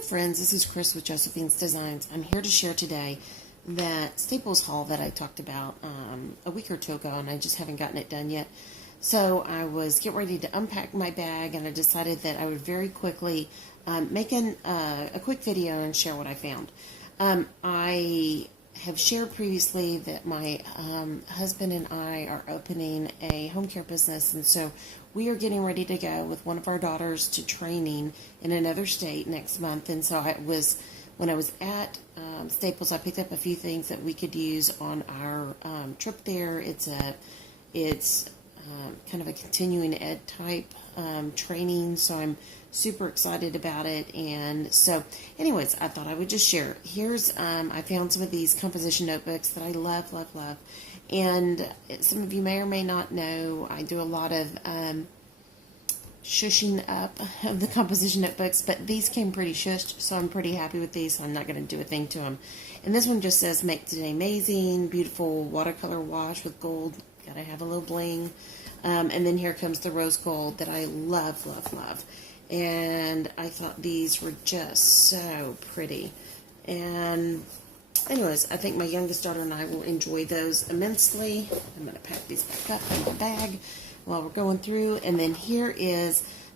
Hi friends, this is Chris with Josephine's Designs. I'm here to share today that Staples haul that I talked about a week or two ago, and I just haven't gotten it done yet. So I was getting ready to unpack my bag, and I decided that I would very quickly make a quick video and share what I found. I have shared previously that my husband and I are opening a home care business, and so we are getting ready to go with one of our daughters to training in another state next month. And so when I was at Staples, I picked up a few things that we could use on our trip there. It's kind of a continuing ed type training, so I'm super excited about it. And so anyways, I thought I would just share. Here's I found some of these composition notebooks that I love. And some of you may or may not know, I do a lot of shushing up of the composition notebooks, but these came pretty shushed, so I'm pretty happy with these, so I'm not going to do a thing to them. And this one just says, make today amazing, beautiful watercolor wash with gold, gotta have a little bling. And then here comes the rose gold that I love. And I thought these were just so pretty. And anyways, I think my youngest daughter and I will enjoy those immensely. I'm going to pack these back up in my bag while we're going through. And then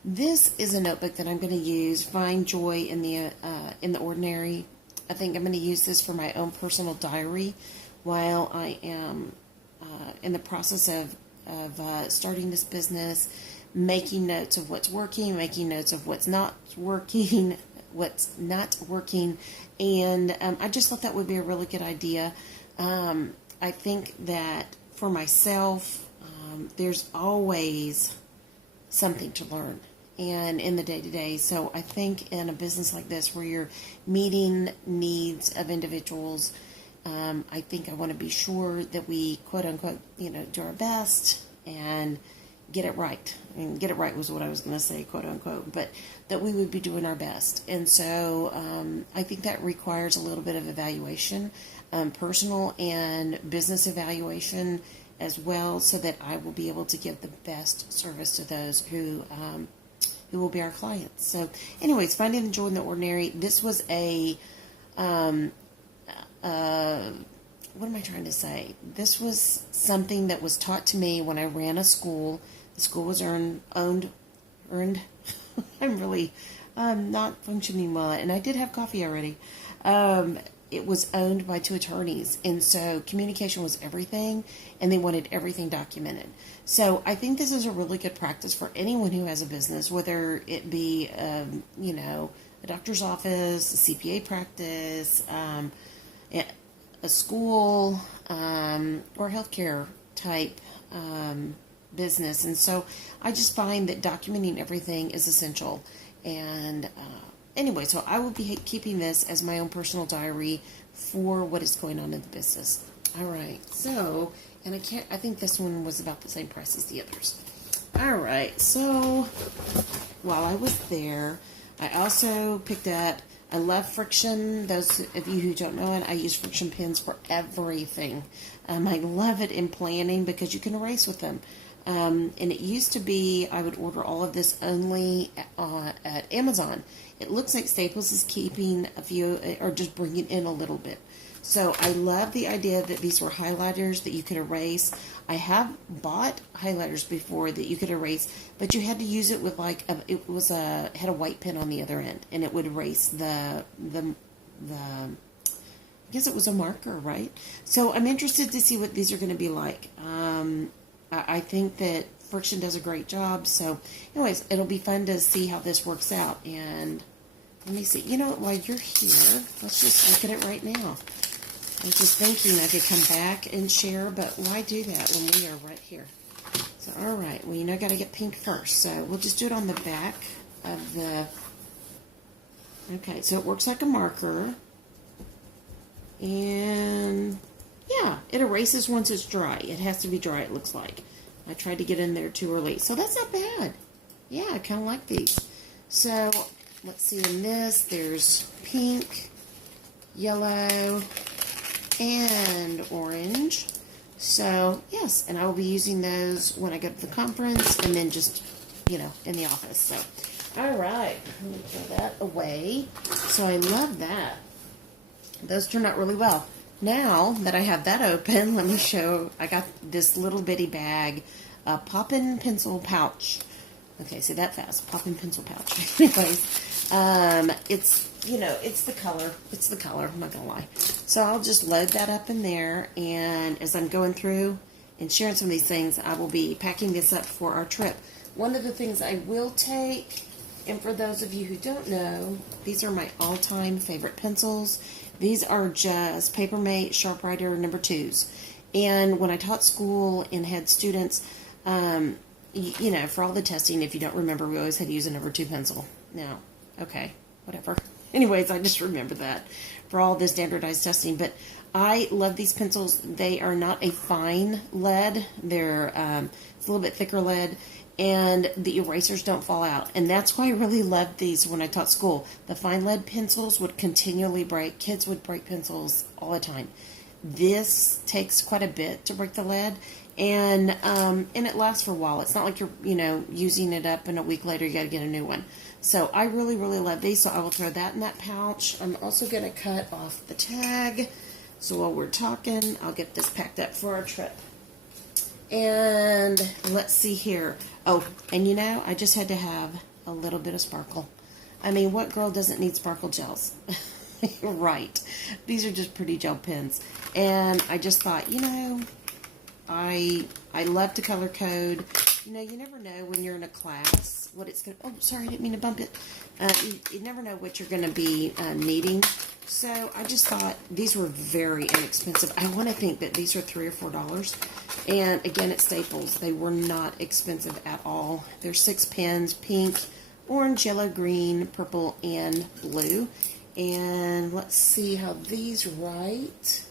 this is a notebook that I'm going to use, Find Joy in the Ordinary. I think I'm going to use this for my own personal diary while I am in the process of starting this business, making notes of what's working, making notes of what's not working, and I just thought that would be a really good idea. I think that for myself, there's always something to learn, and in the day-to-day. So I think in a business like this where you're meeting needs of individuals, I think I want to be sure that we, quote-unquote, do our best and get it right. I mean, get it right was what I was going to say, quote-unquote, but that we would be doing our best. And so I think that requires a little bit of evaluation, personal and business evaluation as well, so that I will be able to give the best service to those who will be our clients. So anyways, finding the joy in the ordinary. This was what am I trying to say? This was something that was taught to me when I ran a school. The school was owned. I'm really not functioning well, and I did have coffee already. It was owned by two attorneys, and so communication was everything, and they wanted everything documented. So I think this is a really good practice for anyone who has a business, whether it be, a doctor's office, a CPA practice, a school, or healthcare type business. And so I just find that documenting everything is essential. And anyway, so I will be keeping this as my own personal diary for what is going on in the business. All right. So, and I think this one was about the same price as the others. All right. So while I was there, I also picked up, I love friction. Those of you who don't know it, I use friction pens for everything. I love it in planning because you can erase with them. And it used to be I would order all of this only at Amazon. It looks like Staples is keeping a few, or just bringing in a little bit. So I love the idea that these were highlighters that you could erase. I have bought highlighters before that you could erase, but you had to use it with had a white pen on the other end, and it would erase the I guess it was a marker, right? So I'm interested to see what these are going to be like. I think that friction does a great job. So anyways, it'll be fun to see how this works out. And let me see. While you're here, let's just look at it right now. I was just thinking I could come back and share, but why do that when we are right here? So, all right. Well, got to get pink first. So we'll just do it on the back of the... Okay, so it works like a marker. And... yeah, it erases once it's dry. It has to be dry, it looks like. I tried to get in there too early. So that's not bad. Yeah, I kind of like these. So, let's see, in this, there's pink, yellow, and orange. So, yes, and I will be using those when I go to the conference and then just, in the office. So, All right, let me throw that away. So I love that. Those turned out really well. Now that I have that open, let me show. I got this little bitty bag, a poppin' pencil pouch. Okay, see that fast, poppin' pencil pouch. Anyways, it's, you know, it's the color. It's the color, I'm not gonna lie. So I'll just load that up in there, and as I'm going through and sharing some of these things, I will be packing this up for our trip. One of the things I will take, and for those of you who don't know, these are my all-time favorite pencils. These are just Papermate Sharpwriter number 2s. And when I taught school and had students, you know, for all the testing, if you don't remember, we always had to use a number 2 pencil. Now, okay, whatever. Anyways, I just remember that for all this standardized testing. But I love these pencils. They are not a fine lead. They're it's a little bit thicker lead, and the erasers don't fall out. And that's why I really loved these when I taught school. The fine lead pencils would continually break. Kids would break pencils all the time. This takes quite a bit to break the lead, and it lasts for a while. It's not like you're, you know, using it up and a week later you got to get a new one. So I really, really love these, so I will throw that in that pouch. I'm also going to cut off the tag. So while we're talking, I'll get this packed up for our trip. And let's see here. Oh, and you know, I just had to have a little bit of sparkle. I mean, what girl doesn't need sparkle gels? Right. These are just pretty gel pens. And I just thought, you know, I love to color code. You know, you never know when you're in a class what it's going to... Oh, sorry, I didn't mean to bump it. You never know what you're going to be needing. So I just thought these were very inexpensive. I want to think that these are $3 or $4. And again, at Staples, they were not expensive at all. There's 6 pens, pink, orange, yellow, green, purple, and blue. And let's see how these write.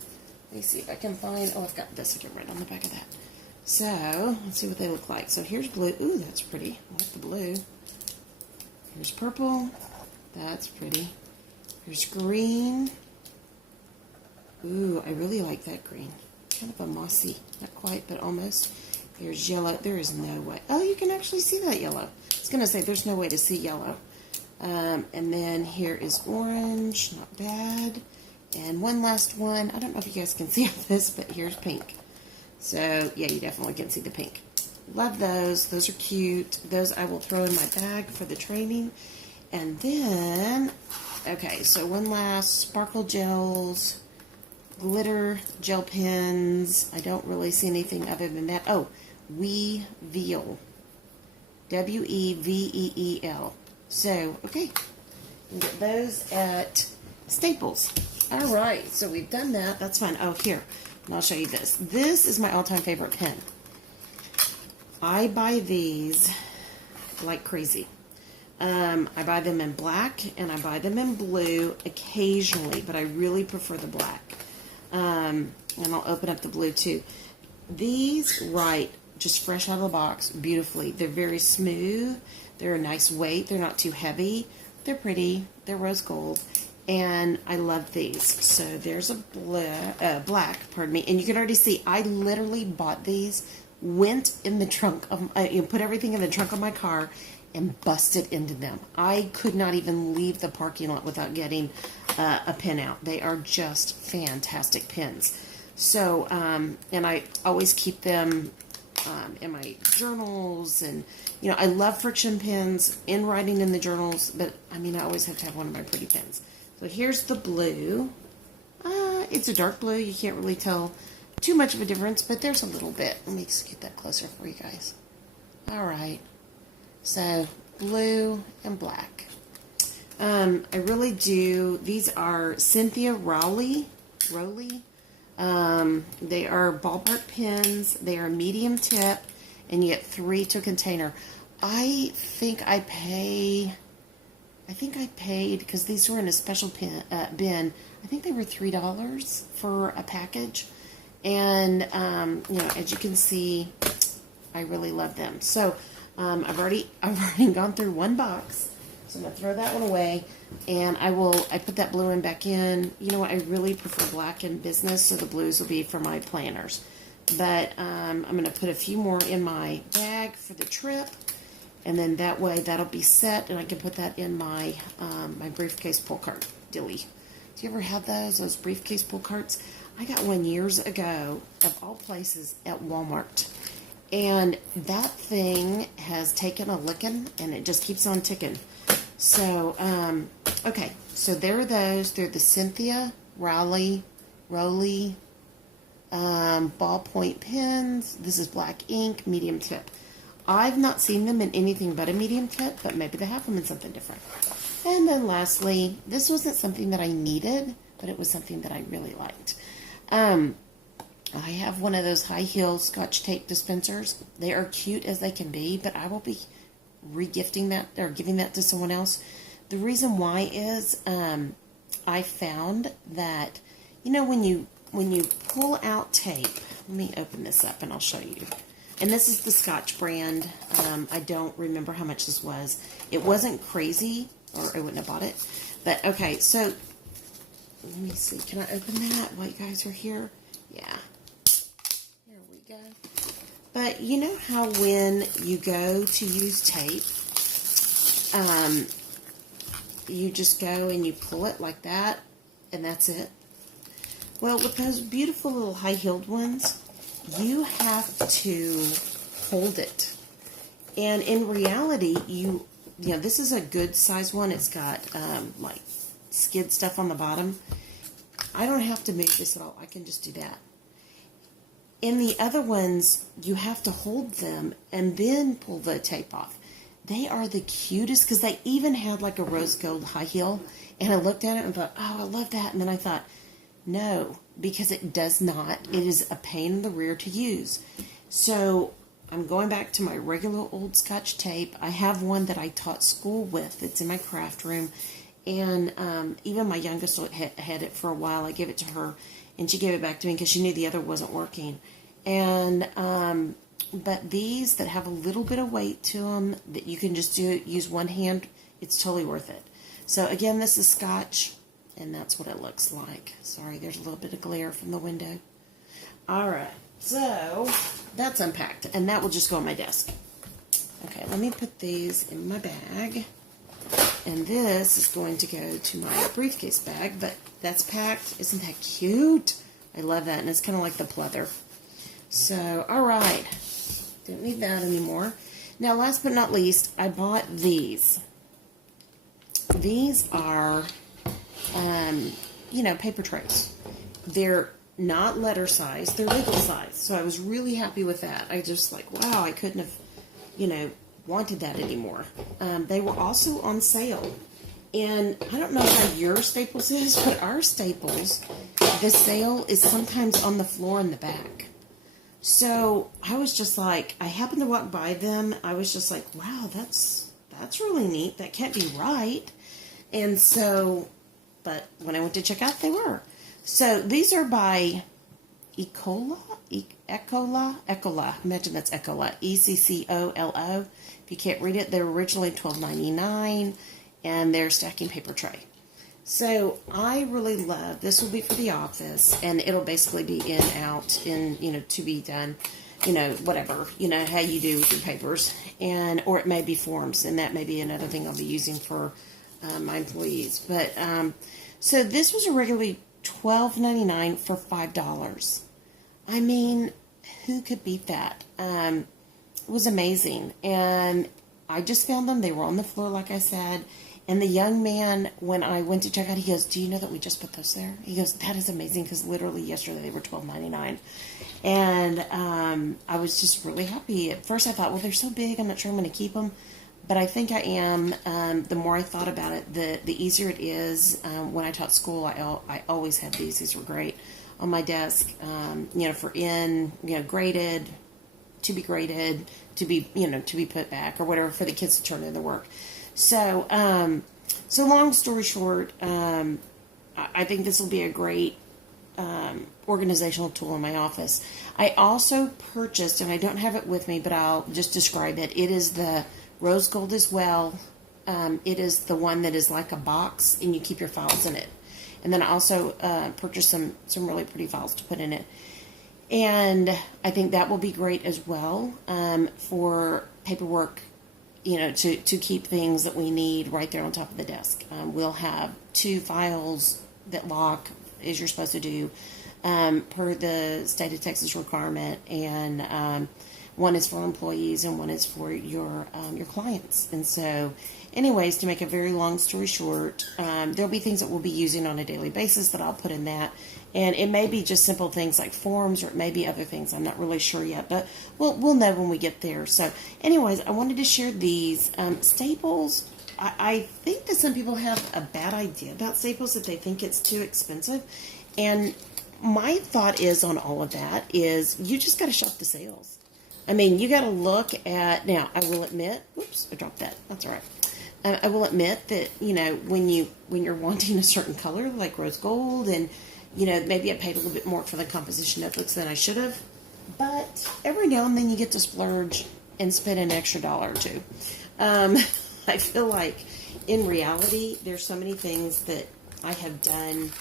Let me see if I can find... Oh, I've got this. I can write on the back of that. So, let's see what they look like. So here's blue. Ooh, that's pretty. I like the blue. Here's purple. That's pretty. Here's green. Ooh, I really like that green. Kind of a mossy. Not quite, but almost. Here's yellow. There is no way. Oh, you can actually see that yellow. I was going to say there's no way to see yellow. And then here is orange. Not bad. And one last one. I don't know if you guys can see this, but here's pink. So, yeah, you definitely can see the pink. Love those. Those are cute. Those I will throw in my bag for the training. And then, okay, so one last sparkle gels, glitter gel pens. I don't really see anything other than that. Oh, Weeveel. W-E-V-E-E-L. So, okay, you can get those at Staples. All right, so we've done that. That's fine. Oh, here, and I'll show you this. This is my all-time favorite pen. I buy these like crazy. I buy them in black and I buy them in blue occasionally, but I really prefer the black. And I'll open up the blue too. These write just fresh out of the box beautifully. They're very smooth. They're a nice weight. They're not too heavy. They're pretty. They're rose gold. And I love these. So there's a black, pardon me. And you can already see I literally bought these, went in the trunk of, put everything in the trunk of my car and busted into them. I could not even leave the parking lot without getting a pen out. They are just fantastic pens. So, and I always keep them in my journals, and you know, I love friction pens in writing in the journals, but I mean, I always have to have one of my pretty pens. So here's the blue. It's a dark blue. You can't really tell too much of a difference, but there's a little bit. Let me just get that closer for you guys. All right. So blue and black. I really do. These are Cynthia Rowley. They are ballpark pens. They are medium tip, and you get 3 to a container. I think I paid, because these were in a special bin, I think they were $3 for a package. And, you know, as you can see, I really love them. So, I've already gone through one box. So I'm going to throw that one away, and I put that blue one back in. You know what, I really prefer black in business, so the blues will be for my planners. But I'm going to put a few more in my bag for the trip, And then that way that'll be set, and I can put that in my my briefcase pull cart dilly. Do you ever have those briefcase pull carts? I got one years ago, of all places, at Walmart. And that thing has taken a licking, and it just keeps on ticking. So, okay. So there are those. They're the Cynthia Rowley ballpoint pens. This is black ink, medium tip. I've not seen them in anything but a medium tip, but maybe they have them in something different. And then lastly, this wasn't something that I needed, but it was something that I really liked. I have one of those high heel Scotch tape dispensers. They are cute as they can be, but I will be regifting that or giving that to someone else. The reason why is I found that, you know, when you pull out tape, let me open this up and I'll show you. And this is the Scotch brand. I don't remember how much this was. It wasn't crazy, or I wouldn't have bought it. But, okay, so, let me see. Can I open that while you guys are here? Yeah. There we go. But, you know how when you go to use tape, you just go and you pull it like that, and that's it? Well, with those beautiful little high-heeled ones, you have to hold it. And in reality, you know, this is a good size one. It's got like skid stuff on the bottom. I don't have to move this at all. I can just do that. In the other ones, you have to hold them and then pull the tape off. They are the cutest because they even had like a rose gold high heel. And I looked at it and thought, oh, I love that. And then I thought, no, because it does not. It is a pain in the rear to use. So I'm going back to my regular old Scotch tape. I have one that I taught school with. It's in my craft room. And even my youngest had it for a while. I gave it to her, and she gave it back to me because she knew the other wasn't working. And but these that have a little bit of weight to them, that you can just use one hand, it's totally worth it. So again, this is Scotch. And that's what it looks like. Sorry, there's a little bit of glare from the window. All right, so that's unpacked, and that will just go on my desk. Okay, let me put these in my bag. And this is going to go to my briefcase bag, but that's packed. Isn't that cute? I love that, and it's kind of like the pleather. So, all right. Don't need that anymore. Now, last but not least, I bought these. These are... you know, paper trays. They're not letter size, they're legal size. So I was really happy with that. I just like, wow, I couldn't have, you know, wanted that anymore. They were also on sale. And I don't know how your Staples is, but our Staples, the sale is sometimes on the floor in the back. So I was just like, I happened to walk by them. I was just like, wow, that's really neat. That can't be right. And so... But when I went to check out, they were. So these are by Ecola. Imagine that's Ecola. ECCOLO. If you can't read it, they're originally $12.99, and they're stacking paper tray. So I really love. This will be for the office, and it'll basically be in, out, in, you know, to be done. You know, whatever, you know, how you do with your papers, or it may be forms, and that may be another thing I'll be using for my employees. But so this was originally $12.99 for $5. I mean, who could beat that? It was amazing. And I just found them. They were on the floor, like I said. And the young man, when I went to check out, he goes, do you know that we just put those there? He goes, that is amazing, because literally yesterday they were $12.99. And I was just really happy. At first I thought, well, they're so big, I'm not sure I'm going to keep them. But I think I am. The more I thought about it, the easier it is. When I taught school, I always had these. These were great on my desk. You know, for graded, to be graded, to be put back or whatever, for the kids to turn in their work. So, so long story short, I think this will be a great organizational tool in my office. I also purchased, and I don't have it with me, but I'll just describe it. It is the rose gold as well. It is the one that is like a box, and you keep your files in it. And then I also purchased some really pretty files to put in it. And I think that will be great as well for paperwork to keep things that we need right there on top of the desk. We'll have 2 files that lock, as you're supposed to do, per the state of Texas requirement, and one is for employees and one is for your clients. And so, anyways, to make a very long story short, there'll be things that we'll be using on a daily basis that I'll put in that. And it may be just simple things like forms, or it may be other things. I'm not really sure yet, but we'll know when we get there. So, anyways, I wanted to share these staples. I think that some people have a bad idea about staples, that they think it's too expensive. And my thought is on all of that is you just got to shop the sales. I mean, you got to look at, now, I will admit, oops, I dropped that. That's all right. I will admit that, when you're wanting a certain color, like rose gold, and, maybe I paid a little bit more for the composition notebooks than I should have. But every now and then you get to splurge and spend an extra $1 or $2. I feel like in reality, there's so many things that I have done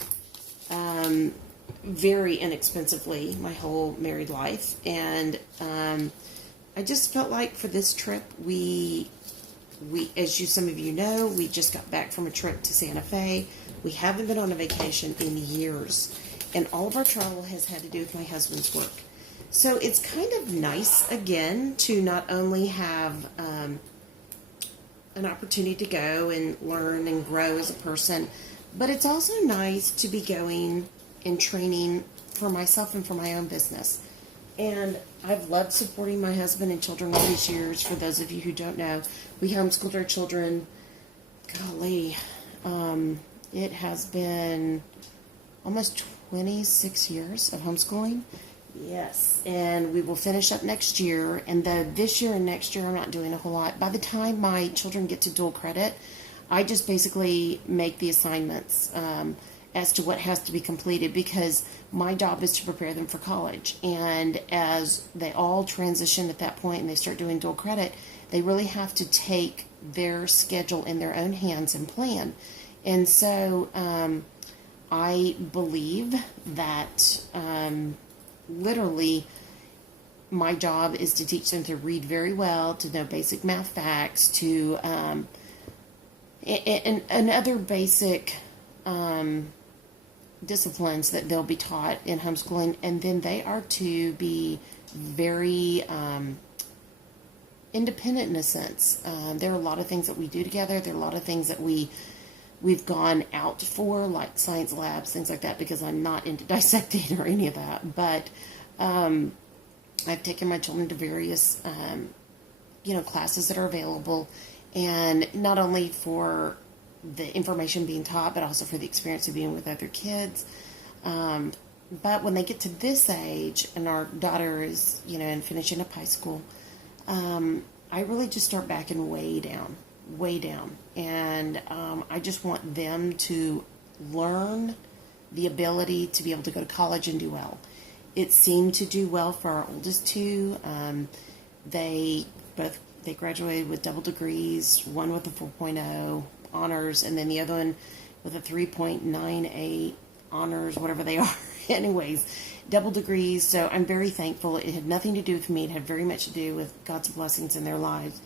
very inexpensively my whole married life. And I just felt like for this trip, we as some of you know, we just got back from a trip to Santa Fe. We haven't been on a vacation in years, and all of our travel has had to do with my husband's work. So it's kind of nice, again, to not only have an opportunity to go and learn and grow as a person, but it's also nice to be going and training for myself and for my own business. And I've loved supporting my husband and children all these years. For those of you who don't know, we homeschooled our children. Golly, it has been almost 26 years of homeschooling. Yes, and we will finish up next year. And this year and next year, I'm not doing a whole lot. By the time my children get to dual credit, I just basically make the assignments as to what has to be completed, because my job is to prepare them for college. And as they all transition at that point and they start doing dual credit, they really have to take their schedule in their own hands and plan. And so I believe that literally my job is to teach them to read very well, to know basic math facts, to and other basic disciplines that they'll be taught in homeschooling. And then they are to be very independent in a sense. There are a lot of things that we do together. There are a lot of things that we've gone out for, like science labs, things like that, because I'm not into dissecting or any of that. But I've taken my children to various classes that are available, and not only for the information being taught, but also for the experience of being with other kids. But when they get to this age, and our daughter is, and finishing up high school, I really just start backing way down. And I just want them to learn the ability to be able to go to college and do well. It seemed to do well for our oldest two. They graduated with double degrees, one with a 4.0 honors, and then the other one with a 3.98 honors, whatever they are. Anyways, double degrees. So I'm very thankful. It had nothing to do with me. It had very much to do with God's blessings in their lives.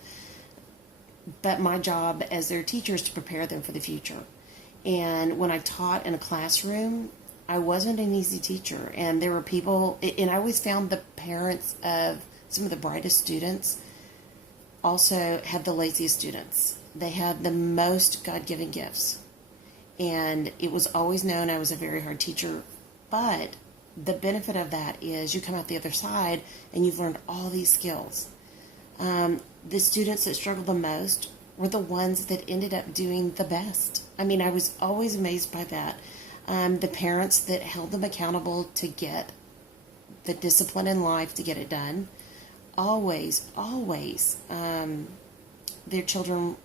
But my job as their teacher is to prepare them for the future. And when I taught in a classroom, I wasn't an easy teacher. And there were people, and I always found the parents of some of the brightest students also had the laziest students. They had the most God-given gifts. And it was always known I was a very hard teacher. But the benefit of that is you come out the other side and you've learned all these skills. The students that struggled the most were the ones that ended up doing the best. I mean, I was always amazed by that. The parents that held them accountable to get the discipline in life to get it done, always, their children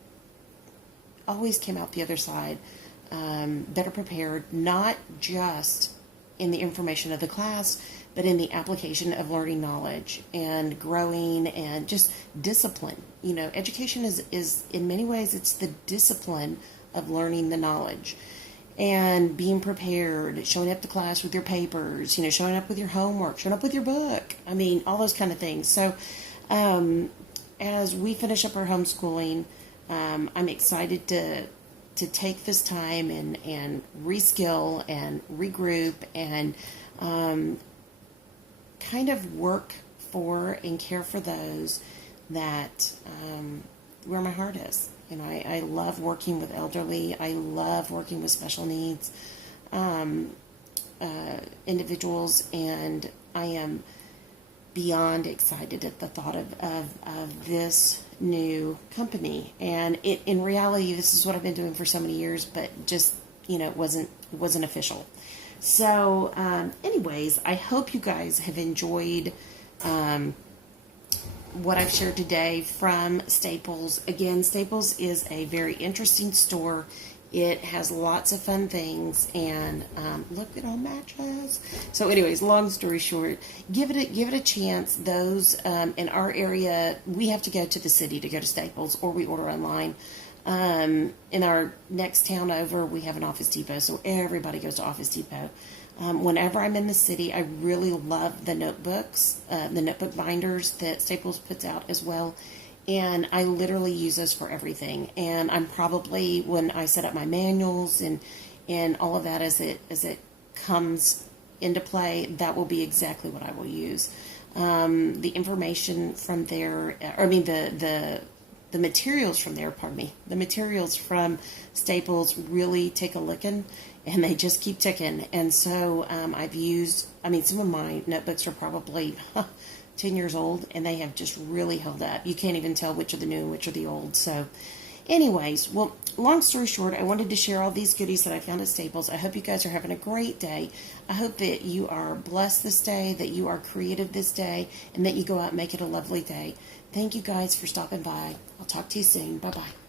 always came out the other side better prepared, not just in the information of the class, but in the application of learning knowledge and growing and just discipline. Education is in many ways, it's the discipline of learning the knowledge and being prepared, showing up to class with your papers, showing up with your homework, showing up with your book. I mean, all those kind of things. So as we finish up our homeschooling, I'm excited to take this time and reskill and regroup and kind of work for and care for those that where my heart is. You know, I love working with elderly. I love working with special needs individuals, and I am beyond excited at the thought of this new company. And in reality, this is what I've been doing for so many years, but just, you know, it wasn't official. So, anyways, I hope you guys have enjoyed what I've shared today from Staples. Again, Staples is a very interesting store. It has lots of fun things, and look, it all matches. So, anyways, long story short, give it a chance. Those in our area, we have to go to the city to go to Staples, or we order online. In our next town over, we have an Office Depot, so everybody goes to Office Depot. Whenever I'm in the city, I really love the notebooks, the notebook binders that Staples puts out as well. And I literally use those for everything. And I'm probably, when I set up my manuals and all of that as it comes into play, that will be exactly what I will use. The information from there, the materials from there, the materials from Staples really take a licking, and they just keep ticking. And so I've used, some of my notebooks are probably 10 years old, and they have just really held up. You can't even tell which are the new and which are the old. So anyways, well, long story short, I wanted to share all these goodies that I found at Staples. I hope you guys are having a great day. I hope that you are blessed this day, that you are creative this day, and that you go out and make it a lovely day. Thank you guys for stopping by. I'll talk to you soon. Bye-bye.